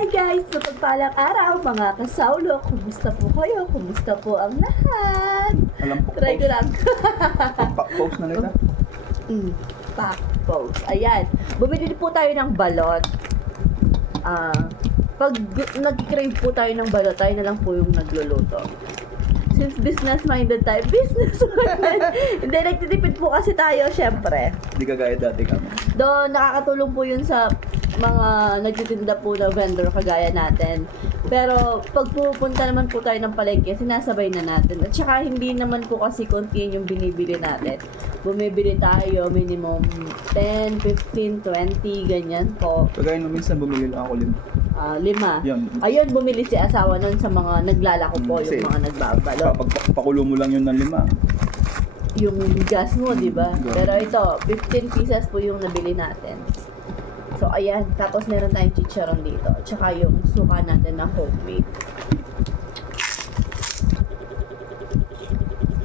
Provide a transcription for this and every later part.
Hi guys! Sa pagpalang araw, mga kasaulo, kumusta po kayo? Kumusta po ang lahat? Alam po, Try ko lang. pa- post na nila. mm, pack pose. Ayan. Bumili po tayo ng balot. Ah, pag gu- nag-crave po tayo ng balot, tayo na lang po yung nagluluto. Since business-minded tayo, business-minded. Hindi, nagtitipid po kasi tayo, syempre. Hindi kagaya dati kami. Doon, nakakatulong po yun sa mga nagtitinda po na vendor kagaya natin. Pero, pag pupunta naman po tayo ng palengke, sinasabay na natin. At saka, hindi naman po kasi konti yung binibili natin. Bumibili tayo minimum 10, 15, 20, ganyan po. Kagaya nung minsan bumili lang ako lima. Ah, lima. Yan. Ayun, bumili si asawa nun sa mga naglalako po, Mm, yung kasi mga nagbabalo. Kapag pa- pakulo mo lang yun ng lima. yung gas mo, di ba? Mm, Pero ito, 15 pieces po yung nabili natin. So, ayan. Tapos, meron tayong chicharon dito. Tsaka yung suka natin na homemade.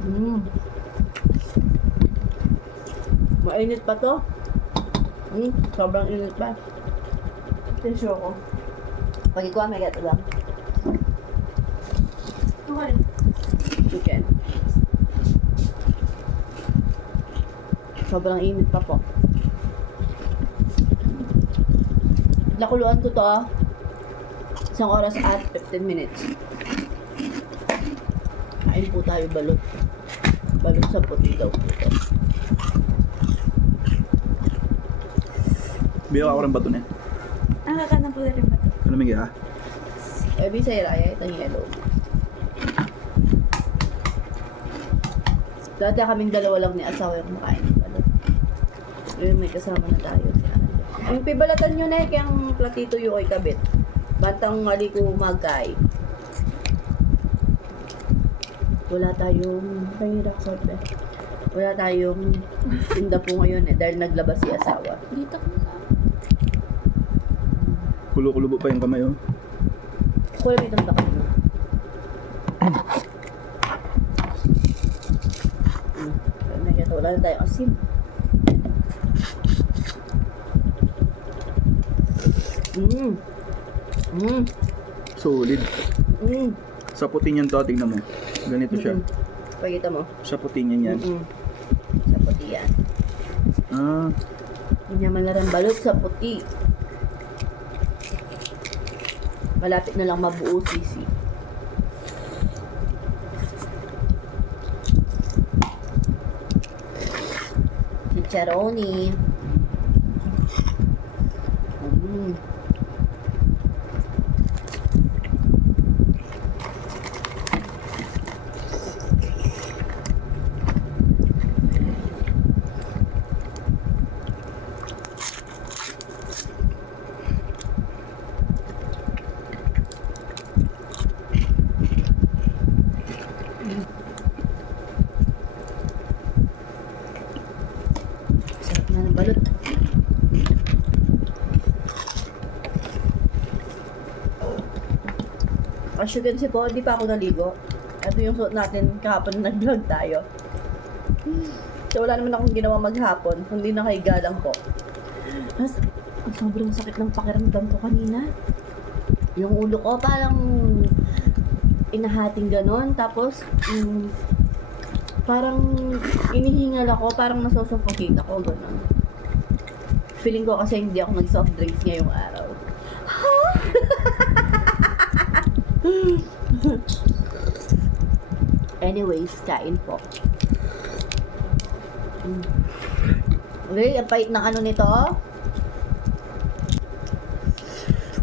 Mm. Mainit pa to. Mm, sobrang init pa. Tissue ko. Pag ikaw, may gato lang. Chicken. Sobrang init pa po. Nakuluan ko to. Isang oras at 15 minutes. Kain po tayo balot. Balot sa puti daw po to. Biyak ako rin bato niya. Ang kakanang pala rin ba ito? Ano may gaya? Ebi sa iraya, itong yellow. Dati kaming dalawa lang ni asawa yung ng balot. Ngayon may kasama na tayo Yung pibalatan nyo na eh, yung platito yung ay kabit. Bantang mali ko magkay. Wala tayong, pahirak sorte. Wala tayong tinda po ngayon eh, dahil naglabas si asawa. Dito ko na. Kulo-kulubo pa yung kamay oh. Hmm. May gato. Wala na tayong asin. Mmm. Mmm. Solid. Mmm. Sa puti niyan to, tingnan mo. Ganito siya. Pagkita mo. Sa puti niyan yan. Mm-mm. Sa puti yan. Ah, Hindi naman na balot sa puti. Malapit na lang mabuo sisi. Chicharoni. Mm. Sarap na ng balot. As you can see po, hindi pa ako naligo. Ito yung suot natin kahapon na nag-vlog tayo. So wala naman akong ginawa maghapon, kundi nakahiga lang po. Mas, sobrang sakit ng pakiramdam ko kanina. Yung ulo ko parang inahating ganon. Tapos, mm, parang inihingal ako, parang nasusuffocate ako, gano'n. Feeling ko kasi hindi ako nag-soft drinks ngayong araw. Anyways, kain po. Mm. Okay, ang pait ng ano nito.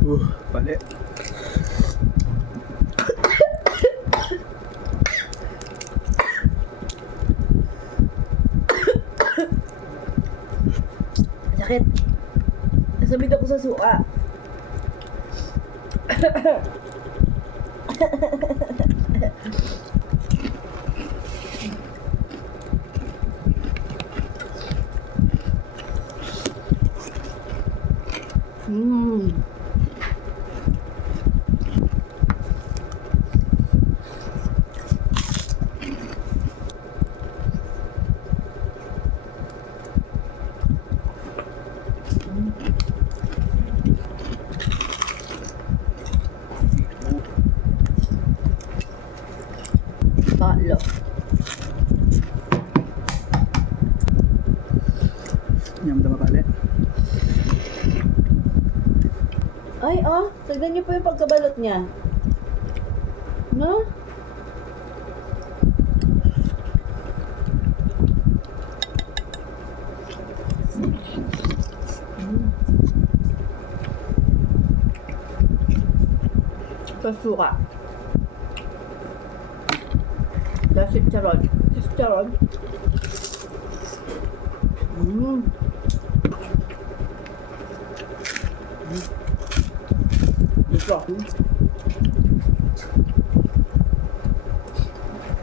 uh, pali. Sakit. Nasabit ako sa suka. Mmm. Ay, oh, tignan niyo po yung pagkabalot niya. No? Pasuka. That's it, Charon. Just Charon. Mm. Dito.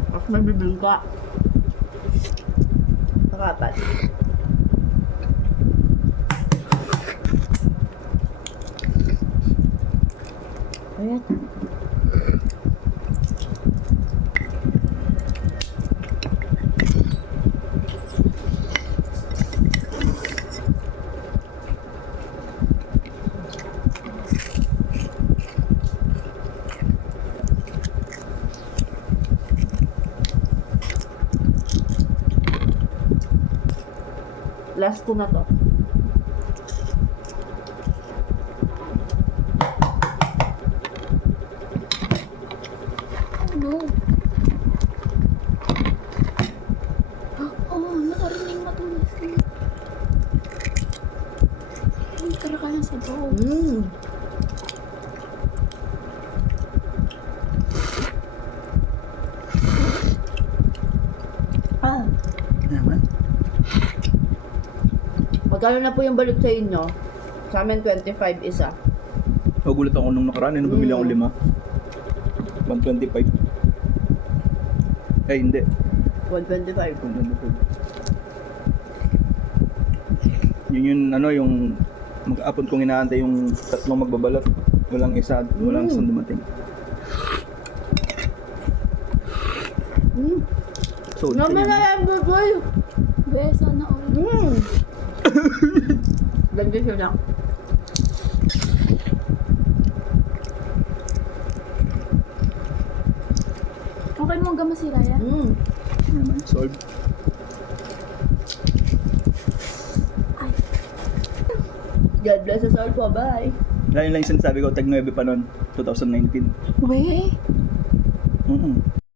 Tapos may bibingka. Pakapat. Last ko na to. No. Oh, nakarinig matulis. Ay, tara ka lang sa bawah. Mm. Ah, Naman. Magkano na po yung balot sa inyo? Sa amin 25 isa. Nagulat ako nung nakaraan, eh, nung bumili ako lima. 125. Eh, hindi. 125. 125. Yun yung, ano, yung mag-apon kong inaantay yung tatlong magbabalot. Walang isa, walang Mm. isang dumating. Mm. So, Naman na yan, Buboy! Be, sana all. Mm. Landiyan siya lang. Okay mo hanggang masira yan? Mm. Solve. Ay, God bless us all po. Bye. Dahil lang yung sinasabi ko, tag 9 pa nun, 2019. we. Mm